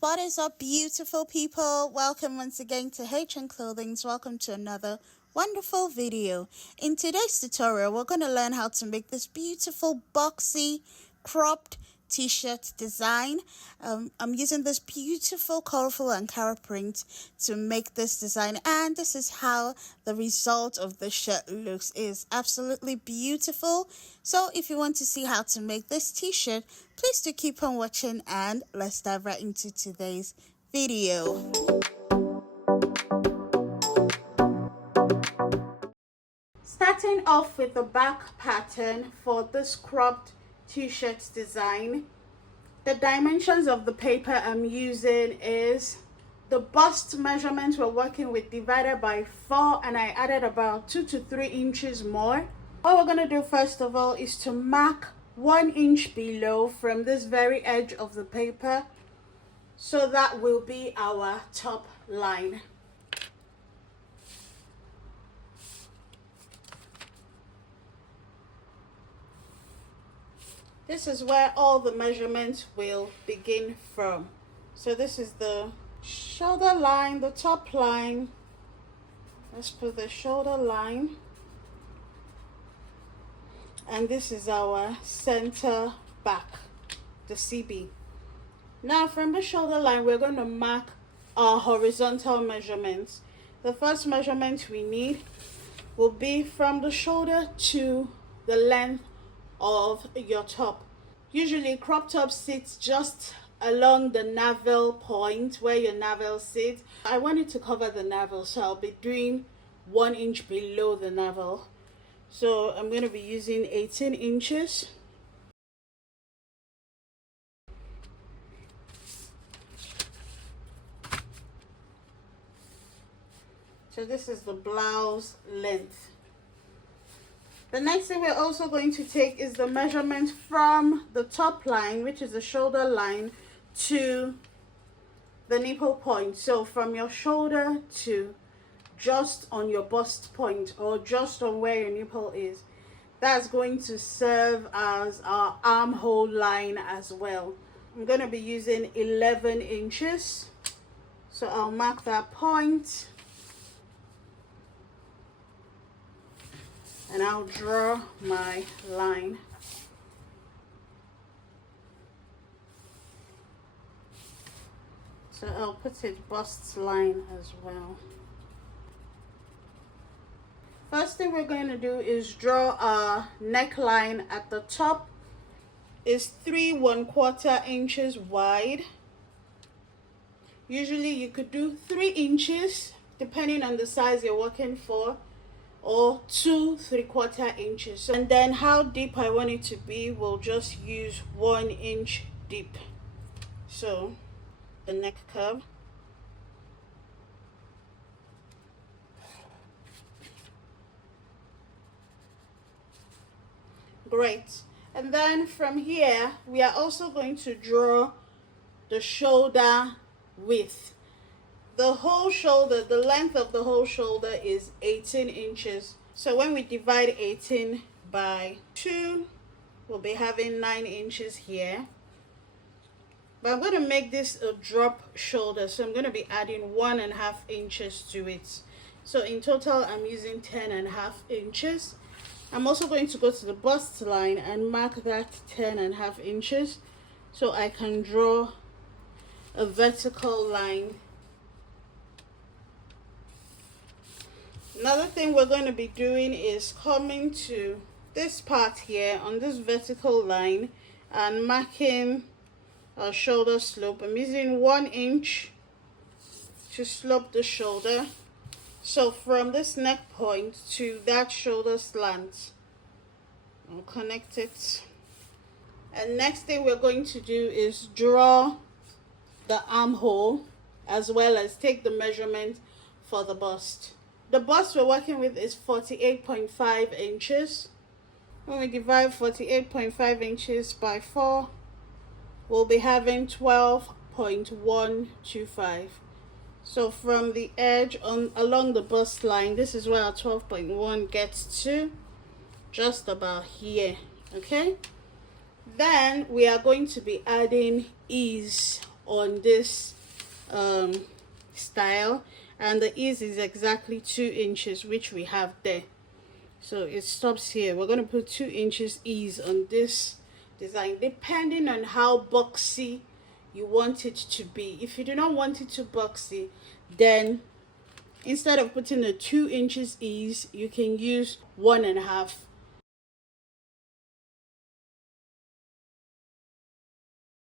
What is up, beautiful people? Welcome once again to Clothing's. Welcome to another wonderful video. In today's tutorial, we're going to learn how to make this beautiful boxy cropped t-shirt design. I'm using this beautiful colorful Ankara print to make this design, and this is how the result of the shirt looks. Is absolutely beautiful. So if you want to see how to make this t-shirt, please do keep on watching, and let's dive right into today's video. Starting off with the back pattern for this cropped t-shirt design, the dimensions of the paper I'm using is the bust measurement we're working with divided by 4, and I added about 2 to 3 inches more. What we're going to do first of all is to mark 1 inch below from this very edge of the paper, so that will be our top line. This is where all the measurements will begin from. So this is the shoulder line, the top line. Let's put the shoulder line. And this is our center back, the CB. Now from the shoulder line, we're going to mark our horizontal measurements. The first measurement we need will be from the shoulder to the length of your top. Usually crop top sits just along the navel point, where your navel sits. I want it to cover the navel, so I'll be doing 1 inch below the navel. So I'm going to be using 18 inches. So this is the blouse length. The next thing we're also going to take is the measurement from the top line, which is the shoulder line, to the nipple point. So from your shoulder to just on your bust point, or just on where your nipple is. That's going to serve as our armhole line as well. I'm going to be using 11 inches. So I'll mark that point. And I'll draw my line. So I'll put it bust line as well. First thing we're going to do is draw our neckline at the top. Is 3 1/4 inches wide. Usually you could do 3 inches depending on the size you're working for, or 2 3/4 inches. And then how deep I want it to be, we'll just use 1 inch deep. So the neck curve. Great. And then from here we are also going to draw the shoulder width. The whole shoulder, the length of the whole shoulder is 18 inches. So when we divide 18 by 2, we'll be having 9 inches here. But I'm going to make this a drop shoulder, so I'm going to be adding 1.5 inches to it. So in total, I'm using 10.5 inches. I'm also going to go to the bust line and mark that 10.5 inches, so I can draw a vertical line. Another thing we're going to be doing is coming to this part here on this vertical line and marking our shoulder slope. I'm using 1 inch to slope the shoulder. So from this neck point to that shoulder slant, I'll connect it. And next thing we're going to do is draw the armhole, as well as take the measurement for the bust. The bust we're working with is 48.5 inches. When we divide 48.5 inches by 4, we'll be having 12.125. So from the edge along the bust line, this is where our 12.1 gets to, just about here. Okay, then we are going to be adding ease on this style, and the ease is exactly 2 inches, which we have there. So it stops here. We're going to put 2 inches ease on this design, depending on how boxy you want it to be. If you do not want it to boxy, then instead of putting a 2 inches ease, you can use 1.5.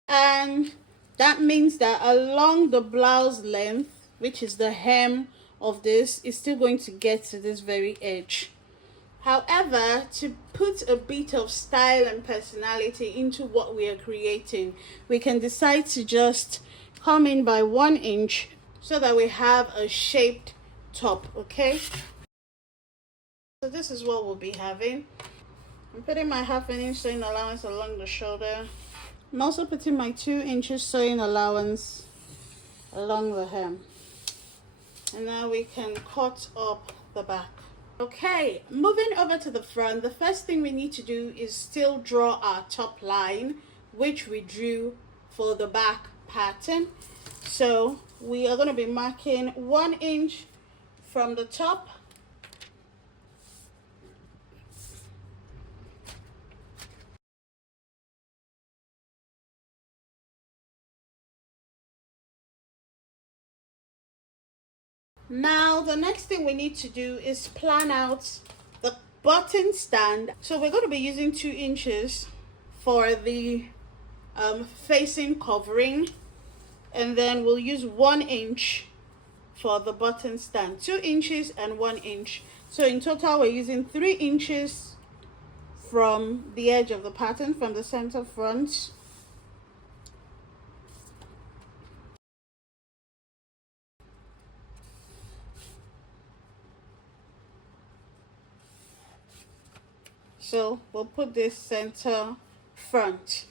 And that means that along the blouse length, which is the hem of this, is still going to get to this very edge. However, to put a bit of style and personality into what we are creating, we can decide to just come in by 1 inch so that we have a shaped top. Okay, so this is what we'll be having. I'm putting my 1/2 inch sewing allowance along the shoulder. I'm also putting my 2 inches sewing allowance along the hem, and now we can cut up the back. Okay, moving over to the front, the first thing we need to do is still draw our top line, which we drew for the back pattern. So we are going to be marking 1 inch from the top, Now the next thing we need to do is plan out the button stand. So we're going to be using 2 inches for the facing covering, and then we'll use 1 inch for the button stand. 2 inches and 1 inch. So in total we're using 3 inches from the edge of the pattern, from the center front. So we'll put this center front.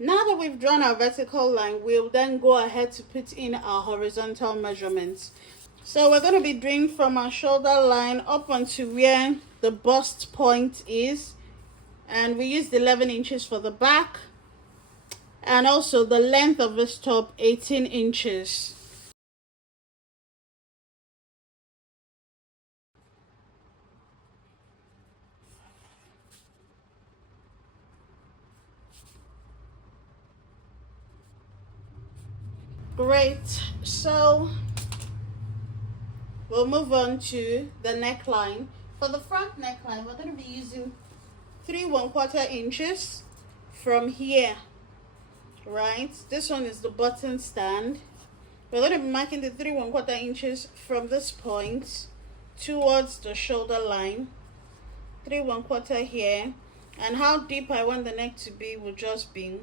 Now that we've drawn our vertical line, we'll then go ahead to put in our horizontal measurements. So we're going to be doing from our shoulder line up onto where the bust point is, and we used 11 inches for the back, and also the length of this top 18 inches. Great. So we'll move on to the neckline. For the front neckline, we're going to be using 3 1/4 inches from here, right? This one is the button stand. We're going to be marking the 3 1/4 inches from this point towards the shoulder line. 3 1/4 here, and how deep I want the neck to be will just be,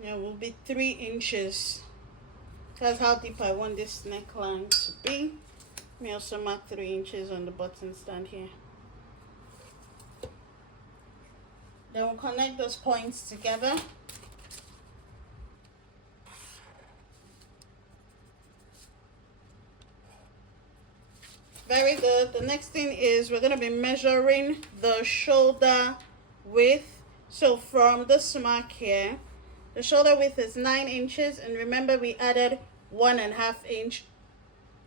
will be 3 inches. That's how deep I want this neckline to be. Let me also mark 3 inches on the button stand here. Then we'll connect those points together. Very good. The next thing is we're going to be measuring the shoulder width. So from this mark here, the shoulder width is 9 inches, and remember we added 1.5 inch,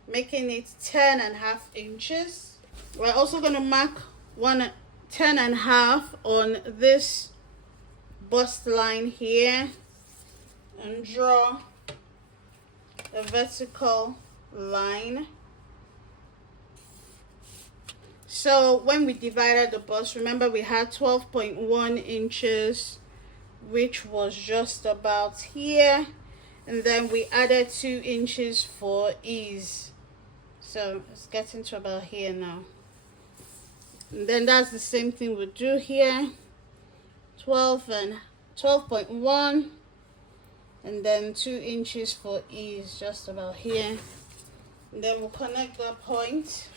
making it 10.5 inches. We're also going to mark 10.5 on this bust line here and draw a vertical line. So when we divided the bust, remember we had 12.1 inches, which was just about here, and then we added 2 inches for ease, so it's getting to about here now. And then that's the same thing we'll do here, 12 and 12.1, and then 2 inches for ease, just about here. And then we'll connect that point,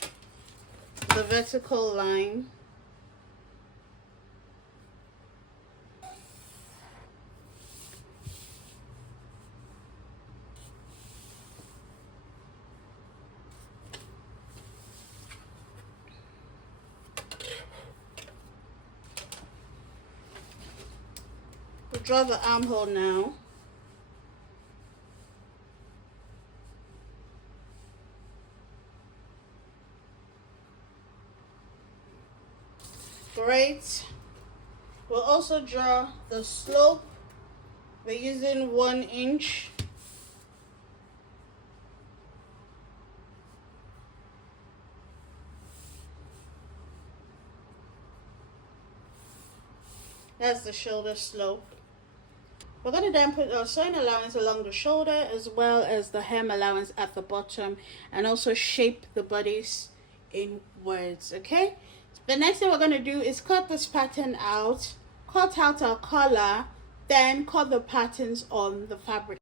the vertical line. We'll draw the armhole now. Great. We'll also draw the slope. We're using 1 inch. That's the shoulder slope. We're going to then put our sewing allowance along the shoulder as well as the hem allowance at the bottom, and also shape the bodice inwards. Okay, the next thing we're going to do is cut this pattern out, cut out our collar, then cut the patterns on the fabric